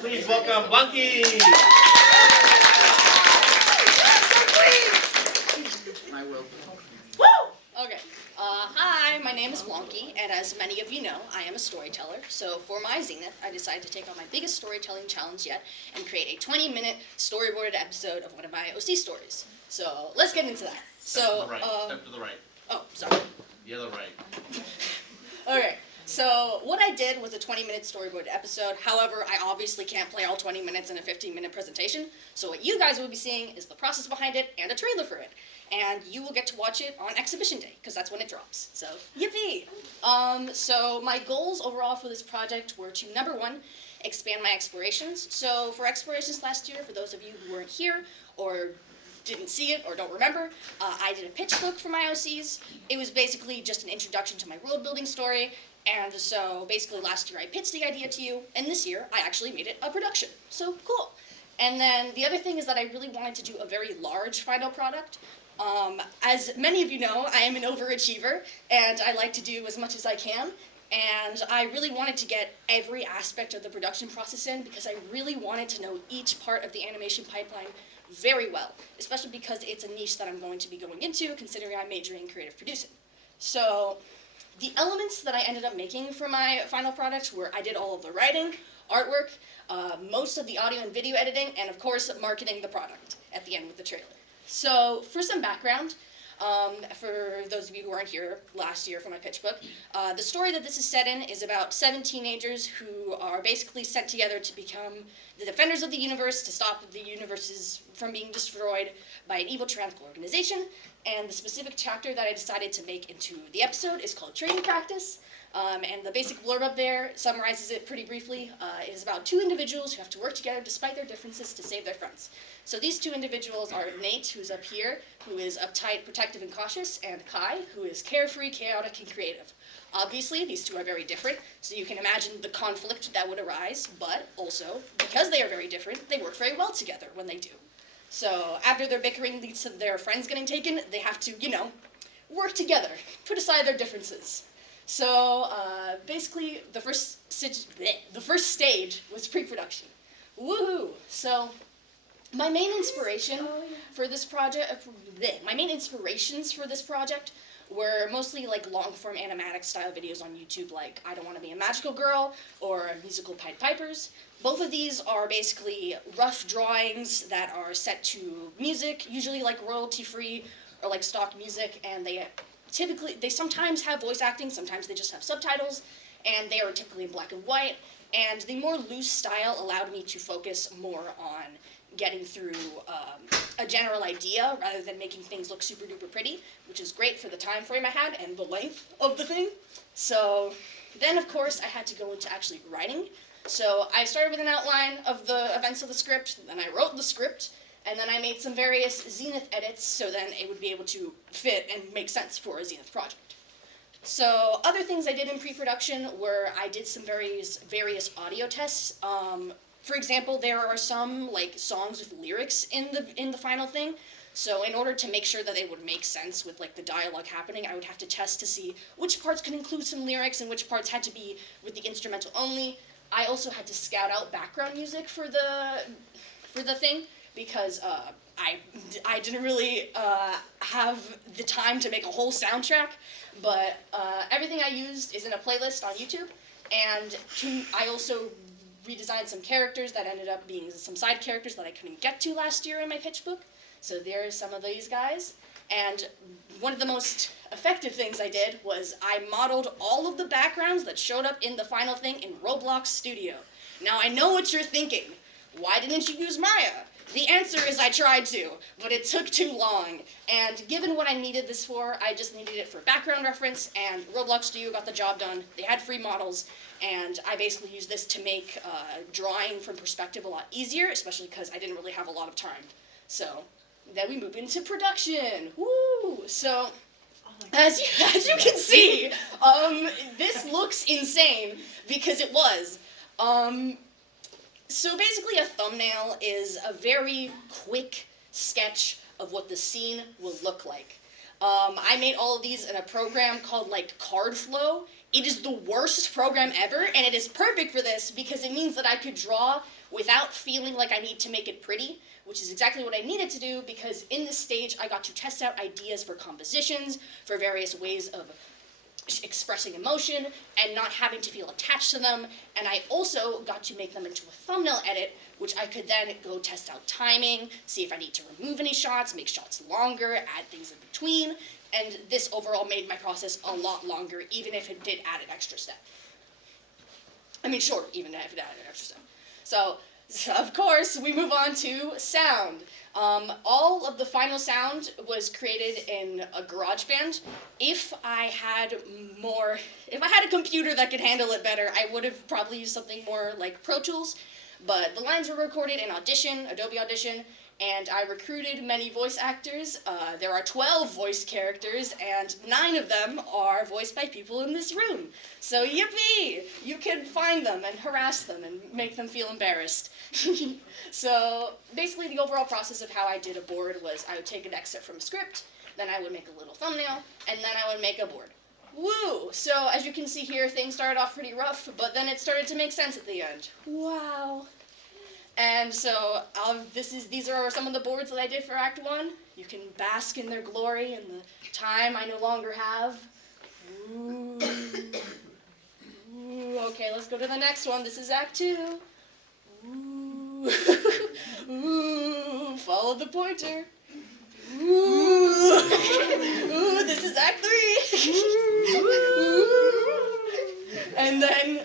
Please welcome Blanky. I will. Woo! Okay. Hi, my name is Blanky, and as many of you know, I am a storyteller. So for my Zenith, I decided to take on my biggest storytelling challenge yet and create a 20-minute storyboarded episode of one of my OC stories. So let's get into that. Step to the right. Oh, sorry. The other right. Okay. So what I did was a 20-minute storyboard episode. However, I obviously can't play all 20 minutes in a 15-minute presentation. So what you guys will be seeing is the process behind it and a trailer for it. And you will get to watch it on Exhibition Day, because that's when it drops. So, yippee! So my goals overall for this project were to, number one, expand my explorations. So for explorations last year, for those of you who weren't here or didn't see it or don't remember, I did a pitch book for my OCs. It was basically just an introduction to my world building story. And so basically last year I pitched the idea to you, and this year I actually made it a production. So cool. And then the other thing is that I really wanted to do a very large final product. As many of you know, I am an overachiever, and I like to do as much as I can. And I really wanted to get every aspect of the production process in because I really wanted to know each part of the animation pipeline very well, especially because it's a niche that I'm going to be going into, considering I'm majoring in creative producing. So the elements that I ended up making for my final product were I did all of the writing, artwork, most of the audio and video editing, and of course marketing the product at the end with the trailer. So for some background, for those of you who weren't here last year for my pitch book, the story that this is set in is about 7 teenagers who are basically sent together to become the defenders of the universe to stop the universes from being destroyed by an evil tyrannical organization. And the specific chapter that I decided to make into the episode is called Training Practice. And the basic blurb up there summarizes it pretty briefly. It is about 2 individuals who have to work together despite their differences to save their friends. So these 2 individuals are Nate, who's up here, who is uptight, protective, and cautious, and Kai, who is carefree, chaotic, and creative. Obviously, these 2 are very different, so you can imagine the conflict that would arise, but also, because they are very different, they work very well together when they do. So after their bickering leads to their friends getting taken, they have to, work together, put aside their differences. So basically, the first stage was pre-production. Woohoo! So my main inspiration for this project, my main inspirations for this project were mostly like long-form animatic style videos on YouTube, like I Don't Want to Be a Magical Girl or musical Pied Pipers. Both of these are basically rough drawings that are set to music, usually like royalty-free or like stock music, and they sometimes have voice acting, sometimes they just have subtitles, and they are typically in black and white. And the more loose style allowed me to focus more on getting through a general idea rather than making things look super duper pretty, which is great for the time frame I had and the length of the thing. So then, of course, I had to go into actually writing. So I started with an outline of the events of the script, then I wrote the script, and then I made some various Zenith edits so then it would be able to fit and make sense for a Zenith project. So other things I did in pre-production were I did some various audio tests. For example, there are some songs with lyrics in the final thing. So in order to make sure that they would make sense with the dialogue happening, I would have to test to see which parts could include some lyrics and which parts had to be with the instrumental only. I also had to scout out background music for the thing because I didn't really have the time to make a whole soundtrack, but everything I used is in a playlist on YouTube, and I also redesigned some characters that ended up being some side characters that I couldn't get to last year in my pitch book. So there's some of these guys, and one of the most effective things I did was I modeled all of the backgrounds that showed up in the final thing in Roblox Studio. Now I know what you're thinking. Why didn't you use Maya? The answer is I tried to, but it took too long. And given what I needed this for, I just needed it for background reference, and Roblox Studio got the job done. They had free models, and I basically used this to make drawing from perspective a lot easier, especially because I didn't really have a lot of time. So then we move into production. Woo! So as you can see, this looks insane because it was. So basically a thumbnail is a very quick sketch of what the scene will look like. I made all of these in a program called Card Flow. It is the worst program ever, and it is perfect for this because it means that I could draw without feeling like I need to make it pretty, which is exactly what I needed to do because in this stage I got to test out ideas for compositions, for various ways of expressing emotion and not having to feel attached to them, and I also got to make them into a thumbnail edit, which I could then go test out timing, see if I need to remove any shots, make shots longer, add things in between, and this overall made my process a lot longer, even if it did add an extra step. I mean, sure, even if it added an extra step. So of course, we move on to sound. All of the final sound was created in a GarageBand. If I had a computer that could handle it better, I would have probably used something more like Pro Tools, but the lines were recorded in Adobe Audition, and I recruited many voice actors. There are 12 voice characters, and 9 of them are voiced by people in this room. So yippee! You can find them and harass them and make them feel embarrassed. So basically the overall process of how I did a board was I would take an excerpt from a script, then I would make a little thumbnail, and then I would make a board. Woo! So as you can see here, things started off pretty rough, but then it started to make sense at the end. Wow! And so these are some of the boards that I did for Act 1. You can bask in their glory and the time I no longer have. Ooh. Ooh, okay, let's go to the next one. This is Act 2. Ooh. Ooh, follow the pointer. Ooh. Ooh, this is Act 3. Ooh. And then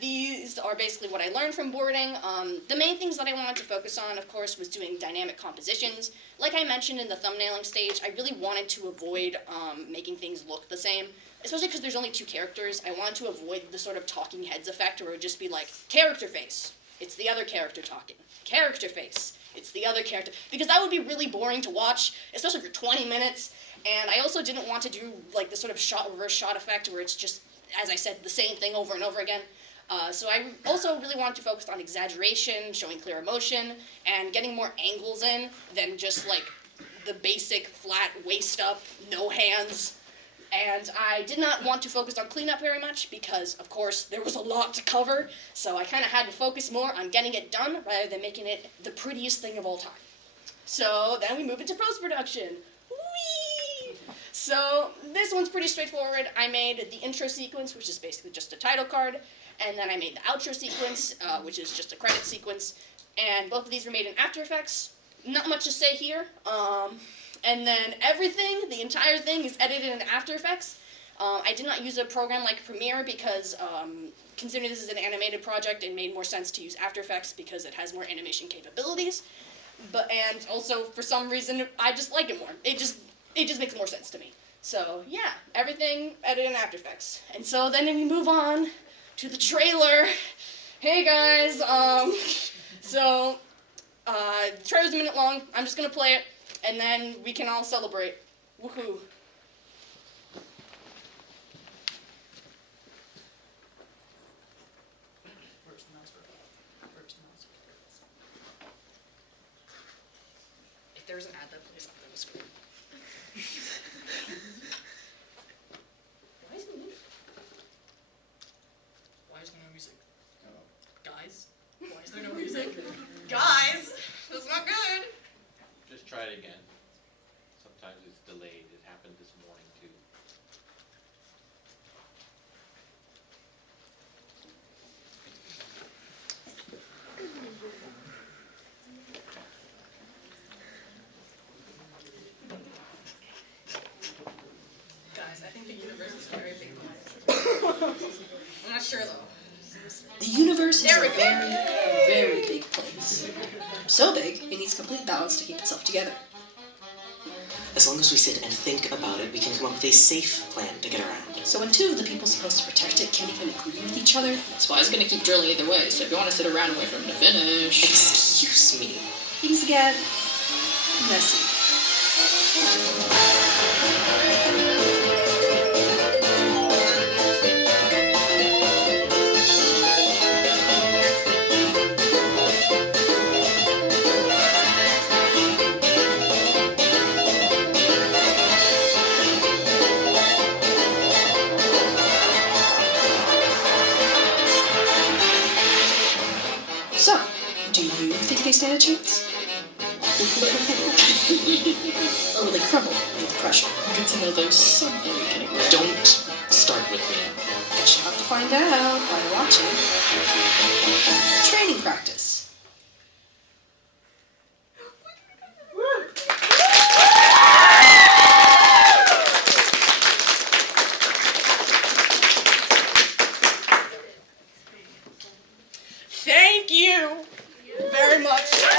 these are basically what I learned from boarding. The main things that I wanted to focus on, of course, was doing dynamic compositions. Like I mentioned in the thumbnailing stage, I really wanted to avoid making things look the same, especially because there's only 2 characters. I wanted to avoid the sort of talking heads effect where it would just be like, character face, it's the other character talking. Character face, it's the other character. Because that would be really boring to watch, especially for 20 minutes. And I also didn't want to do like the sort of reverse shot effect where it's just, as I said, the same thing over and over again. So I also really wanted to focus on exaggeration, showing clear emotion, and getting more angles in than just like the basic flat waist up, no hands. And I did not want to focus on cleanup very much because, of course, there was a lot to cover, so I kind of had to focus more on getting it done rather than making it the prettiest thing of all time. So then we move into post-production. Whee! So this one's pretty straightforward. I made the intro sequence, which is basically just a title card, and then I made the outro sequence, which is just a credit sequence, and both of these were made in After Effects. Not much to say here. And then everything, the entire thing, is edited in After Effects. I did not use a program like Premiere because, considering this is an animated project, it made more sense to use After Effects because it has more animation capabilities. And also, for some reason, I just like it more. It just makes more sense to me. So, yeah, everything edited in After Effects. And so then we move on to the trailer. Hey, guys. The trailer's a minute long. I'm just going to play it. And then we can all celebrate. Woohoo. Where's the mouse button? Where's the mouse button? If there's an ad that plays up on the screen. Why is there music? Why is there no music? Guys? Why is there no music? Guys! That's not good! Just try it again. Sometimes it's delayed. It happened this morning too. Guys, I think the universe is a very big place. I'm not sure though. The universe is There we a go. very, very big place. So big, it needs complete balance to keep itself together. As long as we sit and think about it, we can come up with a safe plan to get around. So when 2 of the people supposed to protect it can't even agree with each other, Spy's gonna keep drilling either way, so if you want to sit around and wait for him to finish. Excuse me. things get messy. Do you think they stand a chance? Or will they crumble beneath pressure? Good to know there's something we can ignore. Don't start with me. Guess you'll have to find out by watching. Training practice. Thank you very much. You can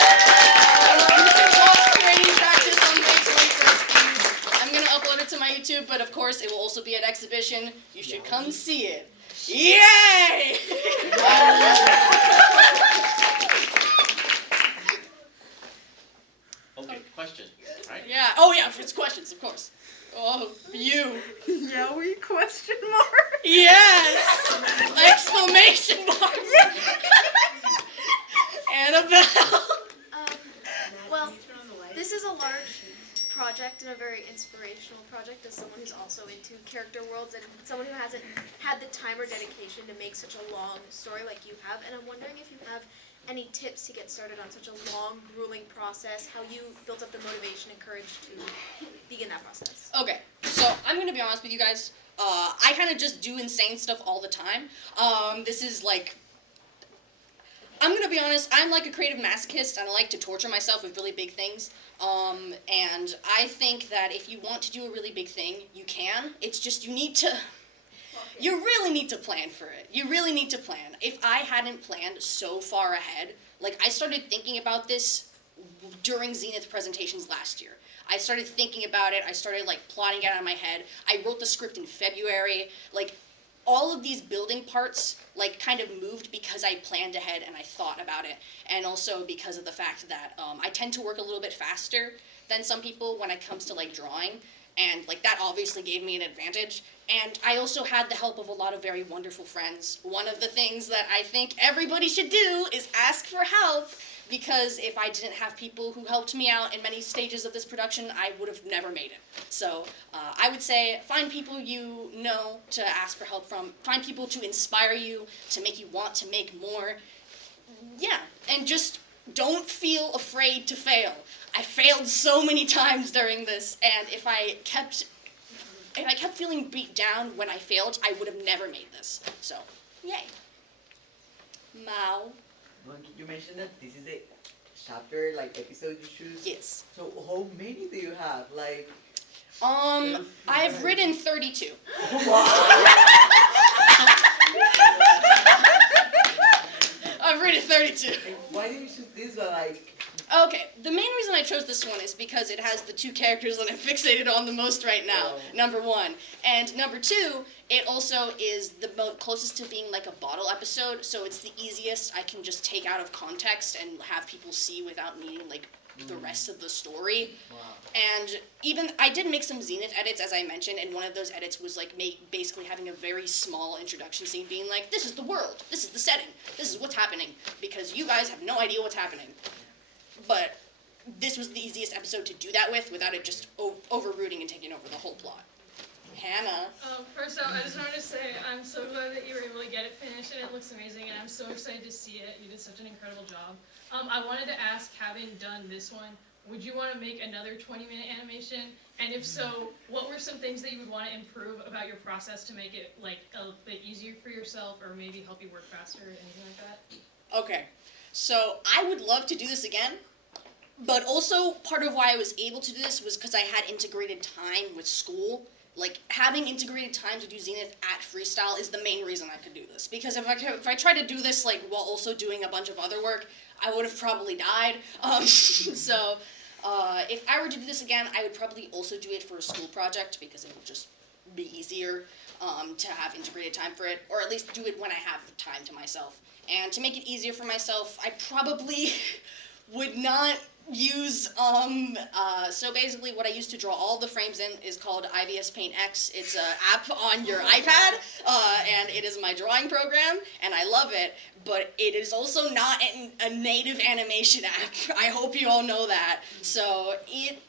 watch training practice on May 21st. I'm going to upload it to my YouTube, but of course it will also be at exhibition. You should come see it. Yay! Okay, question, right? Yeah. Oh yeah, it's questions, of course. Oh, you. Yeah, we question mark. Yes! Exclamation mark! Annabelle! Well, this is a large project and a very inspirational project as someone who's also into character worlds and someone who hasn't had the time or dedication to make such a long story like you have. And I'm wondering if you have any tips to get started on such a long, grueling process, how you built up the motivation and courage to begin that process. Okay, so I'm gonna be honest with you guys. I kind of just do insane stuff all the time. This is like, I'm gonna be honest, I'm like a creative masochist and I like to torture myself with really big things. And I think that if you want to do a really big thing, you can. It's just you really need to plan for it. You really need to plan. If I hadn't planned so far ahead, like I started thinking about this during Zenith presentations last year. I started thinking about it. I started like plotting it out in my head. I wrote the script in February. Like all of these building parts like kind of moved because I planned ahead and I thought about it. And also because of the fact that I tend to work a little bit faster than some people when it comes to like drawing. And like that obviously gave me an advantage. And I also had the help of a lot of very wonderful friends. One of the things that I think everybody should do is ask for help, because if I didn't have people who helped me out in many stages of this production, I would have never made it. So I would say find people you know to ask for help from. Find people to inspire you, to make you want to make more. Yeah, and just don't feel afraid to fail. I failed so many times during this, and if I kept feeling beat down when I failed, I would have never made this. So, yay. Mao. You mentioned that this is a chapter, like episode you choose. Yes. So how many do you have? Like. I've written 32. I've written 32. Why did you choose this one? Like. Okay, the main reason I chose this one is because it has the two characters that I'm fixated on the most right now, number one. And number two, it also is the closest to being like a bottle episode, so it's the easiest I can just take out of context and have people see without needing like the rest of the story. Wow. And even, I did make some Zenith edits, as I mentioned, and one of those edits was like basically having a very small introduction scene being like, this is the world, this is the setting, this is what's happening, because you guys have no idea what's happening. But this was the easiest episode to do that with without it just overrooting and taking over the whole plot. Hannah. First off, I just wanted to say I'm so glad that you were able to get it finished, and it looks amazing, and I'm so excited to see it. You did such an incredible job. I wanted to ask, having done this one, would you want to make another 20-minute animation? And if so, what were some things that you would want to improve about your process to make it like a bit easier for yourself, or maybe help you work faster, or anything like that? Okay, so I would love to do this again. But also, part of why I was able to do this was because I had integrated time with school. Like, having integrated time to do Zenith at Freestyle is the main reason I could do this. Because if I tried to do this, like, while also doing a bunch of other work, I would have probably died. So, if I were to do this again, I would probably also do it for a school project, because it would just be easier to have integrated time for it. Or at least do it when I have time to myself. And to make it easier for myself, I probably would not use, so basically what I used to draw all the frames in is called IVS Paint X. It's an app on your iPad, and it is my drawing program, and I love it, but it is also not a native animation app. I hope you all know that. So it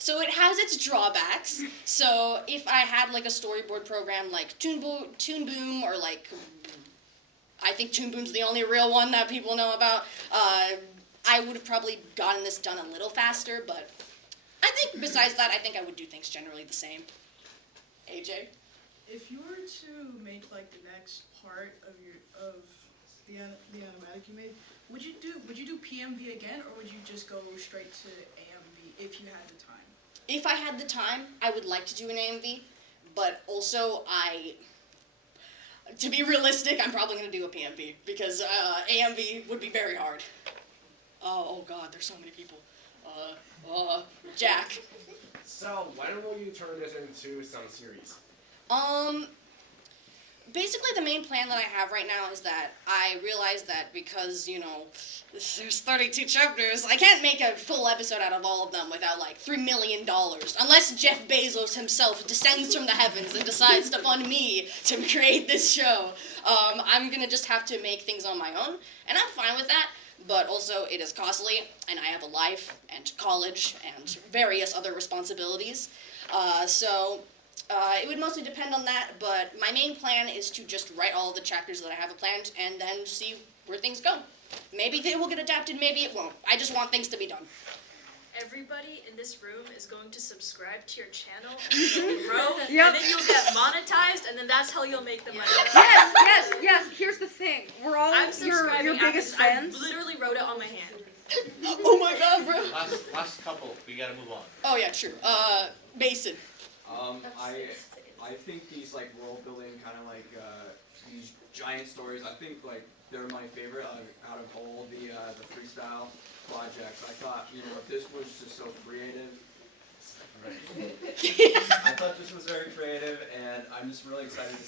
has its drawbacks. So if I had like a storyboard program like Toon Boom or like, I think Toon Boom's the only real one that people know about. I would have probably gotten this done a little faster, but I think besides that, I think I would do things generally the same. AJ? If you were to make like the next part of the animatic you made, would you do PMV again, or would you just go straight to AMV if you had the time? If I had the time, I would like to do an AMV, but also to be realistic, I'm probably going to do a PMV, because AMV would be very hard. Oh god, there's so many people. Jack. So, when will you turn this into some series? Basically the main plan that I have right now is that I realize that because, there's 32 chapters, I can't make a full episode out of all of them without like $3 million, unless Jeff Bezos himself descends from the heavens and decides to fund me to create this show. I'm gonna just have to make things on my own, and I'm fine with that, but also it is costly, and I have a life, and college, and various other responsibilities, so it would mostly depend on that, but my main plan is to just write all of the chapters that I have planned and then see where things go. Maybe they will get adapted, maybe it won't. I just want things to be done. Everybody in this room is going to subscribe to your channel, and grow, and then you'll get monetized, and then that's how you'll make the money. Yes. Here's the thing. We're all I'm your subscribing. biggest I fans. literally wrote it on my hand. Oh my god, bro. Last couple, we gotta move on. Oh yeah, true. Mason. I think these like world building kind of like these giant stories, I think like they're my favorite out of all the freestyle projects. I thought, this was just so creative. I thought this was very creative, and I'm just really excited to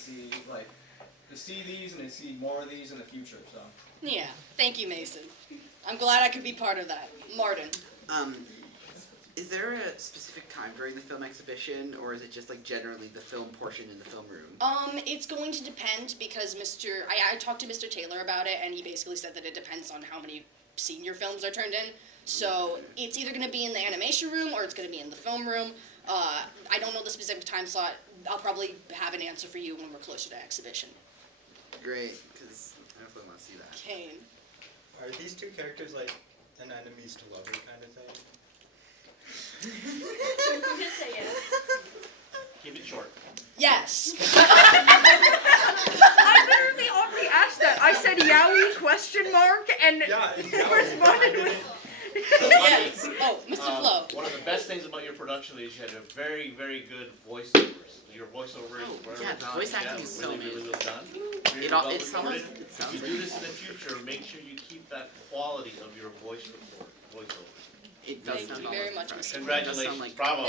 see these and to see more of these in the future. So. Yeah, thank you, Mason. I'm glad I could be part of that. Martin. Is there a specific time during the film exhibition, or is it just like generally the film portion in the film room? It's going to depend because I talked to Mr. Taylor about it, and he basically said that it depends on how many senior films are turned in. So it's either going to be in the animation room or it's going to be in the film room. I don't know the specific time slot. I'll probably have an answer for you when we're closer to exhibition. Great, because I definitely want to see that. Kane. Are these two characters like an enemies to lover kind of thing? You can say yes. Keep it short. Yes. I literally already asked that. I said Yowie question mark and responded with Yes. Oh, Mr. Flo. One of the best things about your production is you had a very, very good voiceovers. Your voiceover voice acting is so really well done. Really It well sounds recorded. it sounds If you like do this in the future, make sure you keep that quality of your voiceover. It does Thank sound you very much, Mr. Congratulations. like- Bravo.